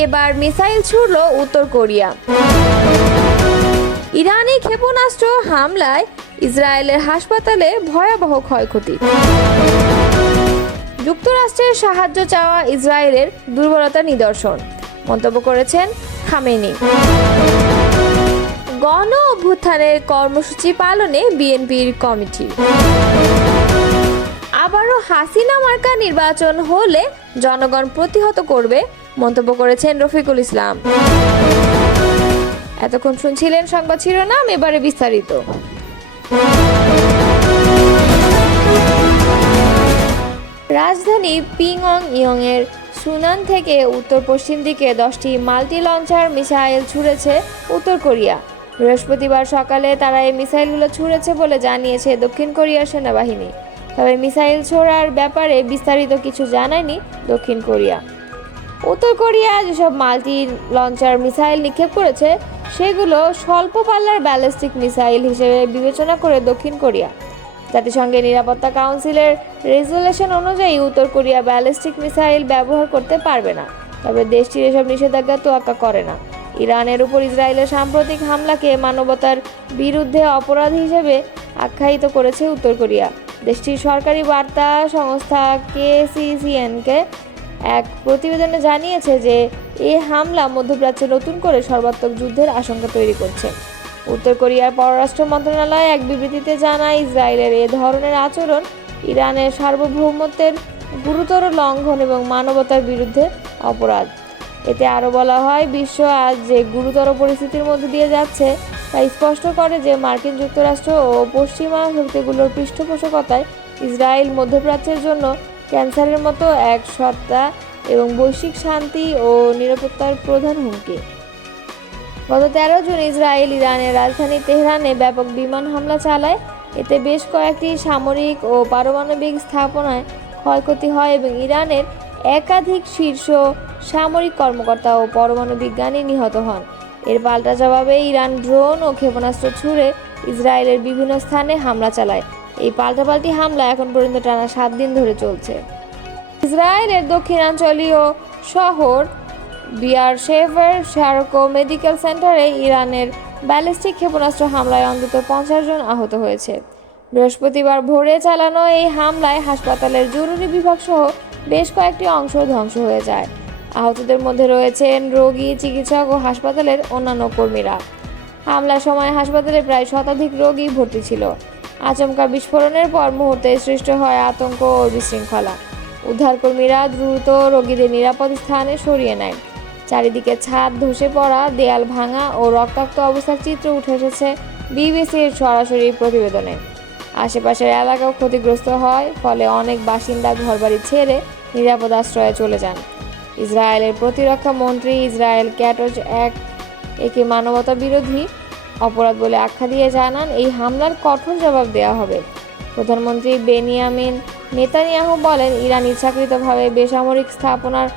এবার মিসাইল ছুড়ল উত্তর কোরিয়া। ইরানি ক্ষেপণাস্ত্র হামলায় ইসরায়েলের হাসপাতালে ভয়াবহ ক্ষয়ক্ষতি। যুক্তরাষ্ট্রের সাহায্য চাওয়া ইসরায়েলের দুর্বলতা নিদর্শন, মন্তব্য করেছেন খামেনি। গণ অভ্যুত্থানের কর্মসূচি পালনে বিএনপির কমিটি। আবারও হাসিনা মার্কা নির্বাচন হলে জনগণ প্রতিহত করবে মন্তব্য করেছেন রফিকুল ইসলাম। এতক্ষণ শুনছিলেন সংবাদ শিরোনাম, এবারে বিস্তারিত। রাজধানী পিংয়ং ইয়ং এর সুনান থেকে উত্তর পশ্চিম দিকে দশটি মাল্টি লঞ্চার মিসাইল ছুড়েছে উত্তর কোরিয়া। বৃহস্পতিবার সকালে তারা এই মিসাইলগুলো ছুড়েছে বলে জানিয়েছে দক্ষিণ কোরিয়ার সেনাবাহিনী। তবে মিসাইল ছোড়ার ব্যাপারে বিস্তারিত কিছু জানায়নি দক্ষিণ কোরিয়া। উত্তর কোরিয়া যেসব মাল্টি লঞ্চার মিসাইল নিক্ষেপ করেছে, সেগুলো স্বল্প পাল্লার ব্যালিস্টিক মিসাইল হিসেবে বিবেচনা করে দক্ষিণ কোরিয়া। জাতিসংঘের নিরাপত্তা কাউন্সিলের রেজুলেশন অনুযায়ী উত্তর কোরিয়া ব্যালিস্টিক মিসাইল ব্যবহার করতে পারবে না। তবে দেশটির এসব নিষেধাজ্ঞা তোয়াক্কা করে না। ইরানের উপর ইসরায়েলের সাম্প্রতিক হামলাকে মানবতার বিরুদ্ধে অপরাধ হিসেবে আখ্যায়িত করেছে উত্তর কোরিয়া। দেশটির সরকারি বার্তা সংস্থা কেসিসিএনকে এক প্রতিবেদনে জানিয়েছে যে এই হামলা মধ্যপ্রাচ্যে নতুন করে সর্বাত্মক যুদ্ধের আশঙ্কা তৈরি করছে। উত্তর কোরিয়ার পররাষ্ট্র মন্ত্রণালয় এক বিবৃতিতে জানায়, ইসরায়েলের এ ধরনের আচরণ ইরানের সার্বভৌমত্বের গুরুতর লঙ্ঘন এবং মানবতার বিরুদ্ধে অপরাধ। এতে আরও বলা হয়, বিশ্ব আজ যে গুরুতর পরিস্থিতির মধ্যে দিয়ে যাচ্ছে, তা স্পষ্ট করে যে মার্কিন যুক্তরাষ্ট্র ও পশ্চিমা শক্তিগুলোর পৃষ্ঠপোষকতায় ইসরায়েল মধ্যপ্রাচ্যের জন্য ক্যান্সারের মতো এক সত্তা এবং বৈশ্বিক শান্তি ও নিরাপত্তার প্রধান হুমকি। গত তেরো জুন ইসরায়েল, ইরানের রাজধানী তেহরানে ব্যাপক বিমান হামলা চালায়। এতে বেশ কয়েকটি সামরিক ও পারমাণবিক স্থাপনায় ক্ষয়ক্ষতি হয় এবং ইরানের একাধিক শীর্ষ সামরিক কর্মকর্তা ও পরমাণু বিজ্ঞানী নিহত হন। এর পাল্টা জবাবে ইরান ড্রোন ও ক্ষেপণাস্ত্র ছুড়ে ইসরায়েলের বিভিন্ন স্থানে হামলা চালায়। এই পাল্টাপাল্টি হামলা এখন পর্যন্ত টানা সাত দিন ধরে চলছে। ইসরায়েলের দক্ষিণাঞ্চলীয় শহর বিয়ার শেভার শারকো মেডিকেল সেন্টারে ইরানের ব্যালিস্টিক ক্ষেপণাস্ত্র হামলায় অন্তত পঞ্চাশ জন আহত হয়েছে। বৃহস্পতিবার ভোরে চালানো এই হামলায় হাসপাতালের জরুরি বিভাগ সহ বেশ কয়েকটি অংশ ধ্বংস হয়ে যায়। আহতদের মধ্যে রয়েছেন রোগী, চিকিৎসক ও হাসপাতালের অন্যান্য কর্মীরা। হামলার সময় হাসপাতালে প্রায় শতাধিক রোগী ভর্তি ছিল। আচমকা বিস্ফোরণের পর মুহূর্তে সৃষ্ট হয় আতঙ্ক ও বিশৃঙ্খলা। উদ্ধারকর্মীরা দ্রুত রোগীদের নিরাপদ স্থানে সরিয়ে নেয়। চারিদিকে ছাদ ধসে পড়া, দেয়াল ভাঙা ও রক্তাক্ত অবস্থার চিত্র উঠে এসেছে বিবিসির সরাসরি প্রতিবেদনে। আশেপাশের এলাকাও ক্ষতিগ্রস্ত হয়, ফলে অনেক বাসিন্দা ঘরবাড়ি ছেড়ে নিরাপদ আশ্রয়ে চলে যান। ইসরায়েলের প্রতিরক্ষা মন্ত্রী ইসরায়েল ক্যাটোজ এক, একে মানবতা বিরোধী অপরাধ বলে আখ্যা দিয়ে জানান, এই হামলার কঠোর জবাব দেওয়া হবে। প্রধানমন্ত্রী বেনিয়ামিন নেতানিয়াহু বলেন, ইরান ইচ্ছাকৃতভাবে বেসামরিক স্থাপনার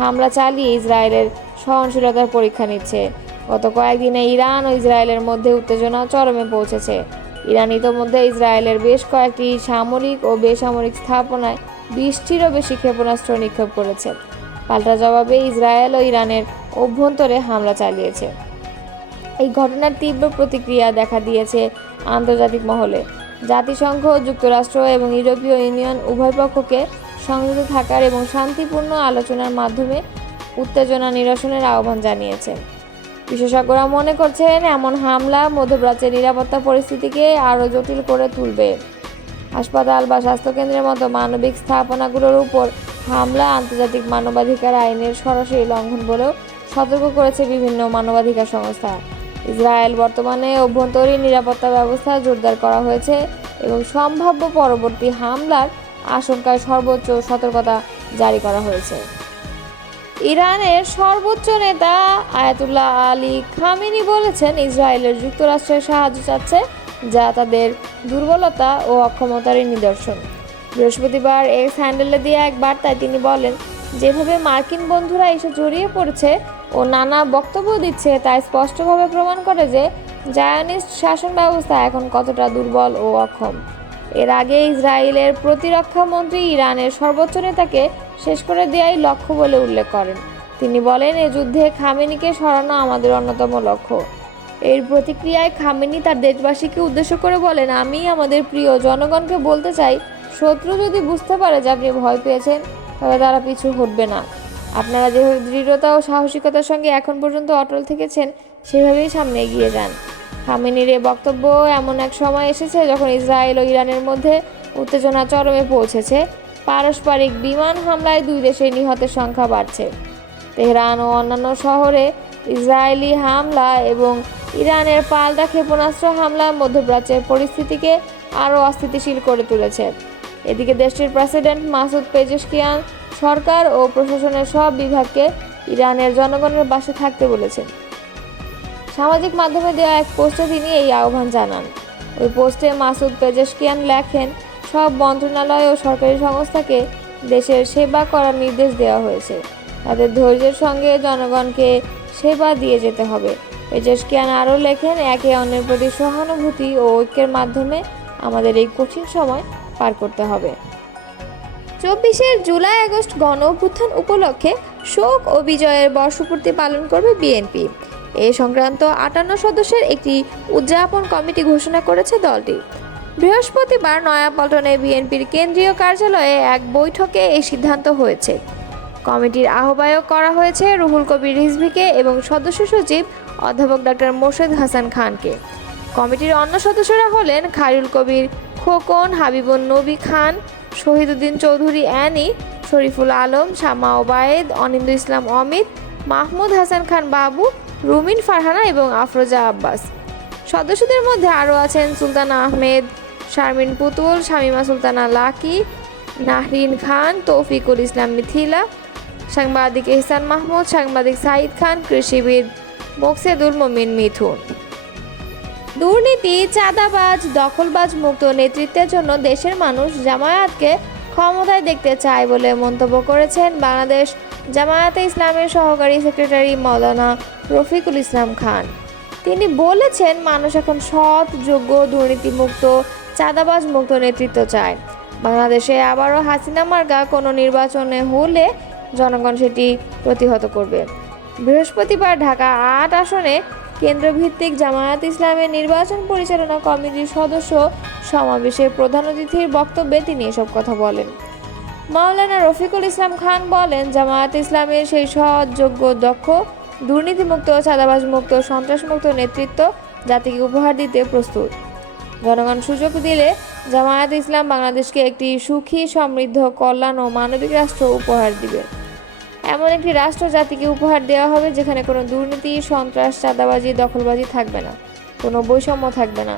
হামলা চালিয়ে ইসরায়েলের সহনশীলতার পরীক্ষা নিচ্ছে। গত কয়েকদিনে ইরান ও ইসরায়েলের মধ্যে উত্তেজনা চরমে পৌঁছেছে। ইরান ইতোমধ্যে ইসরায়েলের বেশ কয়েকটি সামরিক ও বেসামরিক স্থাপনায় বিশটিরও বেশি ক্ষেপণাস্ত্র নিক্ষেপ করেছে। পাল্টা জবাবে ইসরায়েল ও ইরানের অভ্যন্তরে হামলা চালিয়েছে। এই ঘটনার তীব্র প্রতিক্রিয়া দেখা দিয়েছে আন্তর্জাতিক মহলে। জাতিসংঘ, যুক্তরাষ্ট্র এবং ইউরোপীয় ইউনিয়ন উভয় পক্ষকে সংযত থাকার এবং শান্তিপূর্ণ আলোচনার মাধ্যমে উত্তেজনা নিরসনের আহ্বান জানিয়েছে। বিশেষজ্ঞরা মনে করছেন, এমন হামলা মধ্যপ্রাচ্যের নিরাপত্তা পরিস্থিতিকে আরও জটিল করে তুলবে। হাসপাতাল বা স্বাস্থ্যকেন্দ্রের মতো মানবিক স্থাপনাগুলোর উপর হামলা আন্তর্জাতিক মানবাধিকার আইনের সরাসরি লঙ্ঘন বলেও সতর্ক করেছে বিভিন্ন মানবাধিকার সংস্থা। ইসরায়েল বর্তমানে অভ্যন্তরীণ নিরাপত্তা ব্যবস্থা জোরদার করা হয়েছে এবং সম্ভাব্য পরবর্তী হামলার আশঙ্কায় সর্বোচ্চ সতর্কতা জারি করা হয়েছে। ইরানের সর্বোচ্চ নেতা আয়াতুল্লাহ আলী খামিনি বলেছেন, ইসরায়েলের যুক্তরাষ্ট্রের সাহায্য চাচ্ছে যা তাদের দুর্বলতা ও অক্ষমতারই নিদর্শন। বৃহস্পতিবার এক্স হ্যান্ডেলে দিয়ে এক বার্তায় তিনি বলেন যেভাবে মার্কিন বন্ধুরা এসে জড়িয়ে পড়ছে ও নানা বক্তব্য দিচ্ছে তা স্পষ্টভাবে প্রমাণ করে যে জায়ানিস্ট শাসন ব্যবস্থা এখন কতটা দুর্বল ও অক্ষম। এর আগে ইসরায়েলের প্রতিরক্ষা মন্ত্রী ইরানের সর্বোচ্চ নেতাকে শেষ করে দেওয়াই লক্ষ্য বলে উল্লেখ করেন। তিনি বলেন, এ যুদ্ধে খামেনিকে সরানো আমাদের অন্যতম লক্ষ্য। এর প্রতিক্রিয়ায় খামেনি তার দেশবাসীকে উদ্দেশ্য করে বলেন, আমি আমাদের প্রিয় জনগণকে বলতে চাই, শত্রু যদি বুঝতে পারে যে আপনি ভয় পেয়েছেন তবে তারা পিছু হটবে না। আপনারা যেভাবে দৃঢ়তা ও সাহসিকতার সঙ্গে এখন পর্যন্ত অটল থেকেছেন, সেভাবেই সামনে এগিয়ে যান। খামেনির এ বক্তব্য এমন এক সময় এসেছে যখন ইসরায়েল ও ইরানের মধ্যে উত্তেজনা চরমে পৌঁছেছে। পারস্পরিক বিমান হামলায় দুই দেশের নিহতের সংখ্যা বাড়ছে। তেহরান ও অন্যান্য শহরে ইসরায়েলি হামলা এবং ইরানের পাল্টা ক্ষেপণাস্ত্র হামলা মধ্যপ্রাচ্যের পরিস্থিতিকে আরও অস্থিতিশীল করে তুলেছে। এদিকে দেশটির প্রেসিডেন্ট মাসুদ পেজেশকিয়ান সরকার ও প্রশাসনের সব বিভাগকে ইরানের জনগণের পাশে থাকতে বলেছেন। সামাজিক মাধ্যমে দেওয়া এক পোস্টে তিনি এই আহ্বান জানান। ওই পোস্টে মাসুদ পেজেশকিয়ান লেখেন, সব মন্ত্রণালয় ও সরকারি সংস্থাকে দেশের সেবা করার নির্দেশ দেওয়া হয়েছে। তাদের ধৈর্যের সঙ্গে জনগণকে সেবা দিয়ে যেতে হবে। পেজেশকিয়ান আরও লেখেন, একে অন্যের প্রতি সহানুভূতি ও ঐক্যের মাধ্যমে আমাদের এই কঠিন সময় পার করতে হবে। চব্বিশের জুলাই আগস্ট গণ অভ্যুত্থান উপলক্ষে শোক ও বিজয়ের বর্ষপূর্তি পালন করবে বিএনপি। এ সংক্রান্ত আটান্ন সদস্যের একটি উদযাপন কমিটি ঘোষণা করেছে দলটি। বৃহস্পতিবার নয়াপল্টনে বিএনপির কেন্দ্রীয় কার্যালয়ে এক বৈঠকে এই সিদ্ধান্ত হয়েছে। কমিটির আহ্বায়ক করা হয়েছে রুহুল কবির রিজভিকে এবং সদস্য সচিব অধ্যাপক ডক্টর মোর্শেদ হাসান খানকে। কমিটির অন্য সদস্যরা হলেন খায়রুল কবির খোকন, হাবিবুন নবী খান, শহীদুদ্দিন চৌধুরী অ্যানি, শরীফুল আলম, শামা ওবায়েদ অনিন্দু ইসলাম অমিত, মাহমুদ হাসান খান বাবু, রুমিন ফারহানা এবং আফরোজা আব্বাস। সদস্যদের মধ্যে আরও আছেন সুলতানা আহমেদ, শারমিন পুতুল, শামিমা সুলতানা লাকি, নাহরিন খান, তৌফিকুল ইসলাম মিথিলা, সাংবাদিক এহসান মাহমুদ, সাংবাদিক সাইদ খান, কৃষিবিদ মোকসেদুল মমিন মিথুন। দুর্নীতি, চাঁদাবাজ, দখলবাজ মুক্ত নেতৃত্বের জন্য দেশের মানুষ জামায়াতকে ক্ষমতায় দেখতে চায় বলে মন্তব্য করেছেন বাংলাদেশ জামায়াতে ইসলামের সহকারী সেক্রেটারি মৌলানা রফিকুল ইসলাম খান। তিনি বলেছেন, মানুষ এখন সৎ, যোগ্য, দুর্নীতিমুক্ত, চাঁদাবাজ মুক্ত নেতৃত্ব চায়। বাংলাদেশে আবারও হাসিনা মার্গা কোনো নির্বাচনে হলে জনগণ সেটি প্রতিহত করবে। বৃহস্পতিবার ঢাকা আট আসনে কেন্দ্রভিত্তিক জামায়াত ইসলামের নির্বাচন পরিচালনা কমিটির সদস্য, সমাবেশে প্রধান অতিথির বক্তব্যে তিনি এসব কথা বলেন। মাওলানা রফিকুল ইসলাম খান বলেন, জামায়াত ইসলামের সেই সৎ যোগ্য দক্ষ, দুর্নীতিমুক্ত চাঁদাবাজ মুক্ত সন্ত্রাসমুক্ত নেতৃত্ব জাতিকে উপহার দিতে প্রস্তুত। জনগণ সুযোগ দিলে জামায়াত ইসলাম বাংলাদেশকে একটি সুখী, সমৃদ্ধ, কল্যাণ ও মানবিক রাষ্ট্র উপহার দিবে। এমন একটি রাষ্ট্র জাতিকে উপহার দেওয়া হবে যেখানে কোনো দুর্নীতি, সন্ত্রাস, চাঁদাবাজি, দখলবাজি থাকবে না। কোনো বৈষম্য থাকবে না।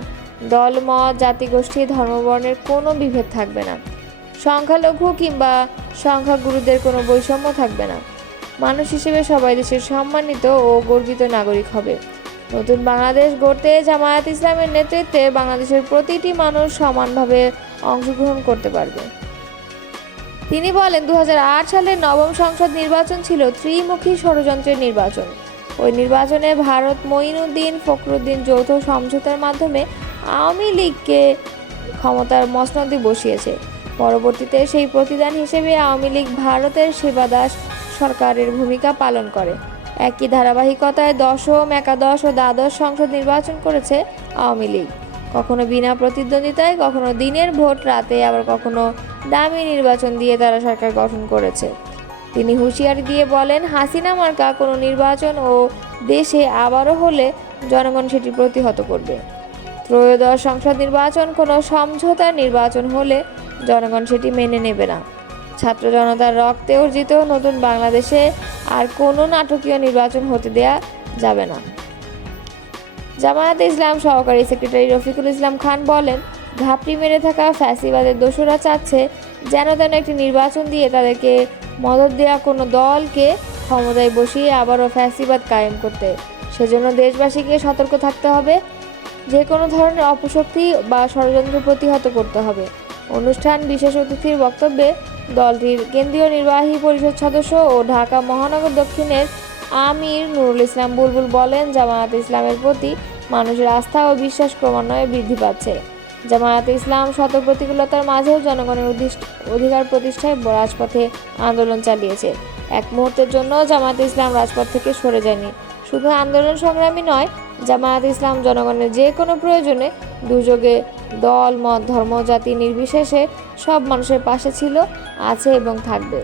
দল, মত জাতিগোষ্ঠী ধর্মবর্ণের কোনো বিভেদ থাকবে না। সংখ্যালঘু কিংবা সংখ্যাগুরুদের কোনো বৈষম্য থাকবে না। মানুষ হিসেবে সবাই দেশের সম্মানিত ও গর্বিত নাগরিক হবে। নতুন বাংলাদেশ গড়তে জামায়াত ইসলামের নেতৃত্বে বাংলাদেশের প্রতিটি মানুষ সমানভাবে অংশগ্রহণ করতে পারবে। তিনি বলেন দু হাজার আট সালের নবম সংসদ নির্বাচন ছিল ত্রিমুখী ষড়যন্ত্রের নির্বাচন। ওই নির্বাচনে ভারত মঈনুদ্দিন ফখরুদ্দিন যৌথ সমঝোতার মাধ্যমে আওয়ামী লীগকে ক্ষমতার মসনদে বসিয়েছে। পরবর্তীতে সেই প্রতিদান হিসেবে আওয়ামী লীগ ভারতের সেবাদাস সরকারের ভূমিকা পালন করে। একই ধারাবাহিকতায় দশম, একাদশ ও দ্বাদশ সংসদ নির্বাচন করেছে আওয়ামী লীগ। কখনো বিনা প্রতিদ্বন্দ্বিতায়, কখনো দিনের ভোট রাতে, আবার কখনো দামি নির্বাচন দিয়ে তারা সরকার গঠন করেছে। তিনি হুঁশিয়ারি দিয়ে বলেন, হাসিনা মার্কা কোনো নির্বাচন ও দেশে আবারও হলে জনগণ সেটি প্রতিহত করবে। ত্রয়োদশ সংসদ নির্বাচন কোনো সমঝোতার নির্বাচন হলে জনগণ সেটি মেনে নেবে না। ছাত্র জনতার রক্তে অর্জিত নতুন বাংলাদেশে আর কোনো নাটকীয় নির্বাচন হতে দেয়া যাবে না। জামায়াতে ইসলাম সহকারী সেক্রেটারি রফিকুল ইসলাম খান বলেন ঘাপটি মেরে থাকা ফ্যাসিবাদের দোষরা চাচ্ছে যেন তেন একটি নির্বাচন দিয়ে তাদেরকে মদত দেওয়া কোনো দলকে ক্ষমতায় বসিয়ে আবারও ফ্যাসিবাদ কায়েম করতে। সেজন্য দেশবাসীকে সতর্ক থাকতে হবে। যে কোনো ধরনের অপশক্তি বা ষড়যন্ত্র প্রতিহত করতে হবে। অনুষ্ঠান বিশেষ অতিথির বক্তব্যে দলটির কেন্দ্রীয় নির্বাহী পরিষদ সদস্য ও ঢাকা মহানগর দক্ষিণের আমির নুরুল ইসলাম বুলবুল বলেন, জামায়াত ইসলামের প্রতি মানুষের আস্থা ও বিশ্বাস ক্রমান্বয়ে বৃদ্ধি পাচ্ছে। জামায়াতে ইসলাম শত প্রতিকূলতার মাঝেও জনগণের অধিকার প্রতিষ্ঠায় রাজপথে আন্দোলন চালিয়েছে। এক মুহূর্তের জন্য জামায়াতে ইসলাম রাজপথ থেকে সরে যায়নি। শুধু আন্দোলন সংগ্রামী নয়, জামায়াত ইসলাম জনগণের যে কোনো প্রয়োজনে দুর্যোগে দল, মত, ধর্ম, জাতি নির্বিশেষে সব মানুষের পাশে ছিল, আছে এবং থাকবে।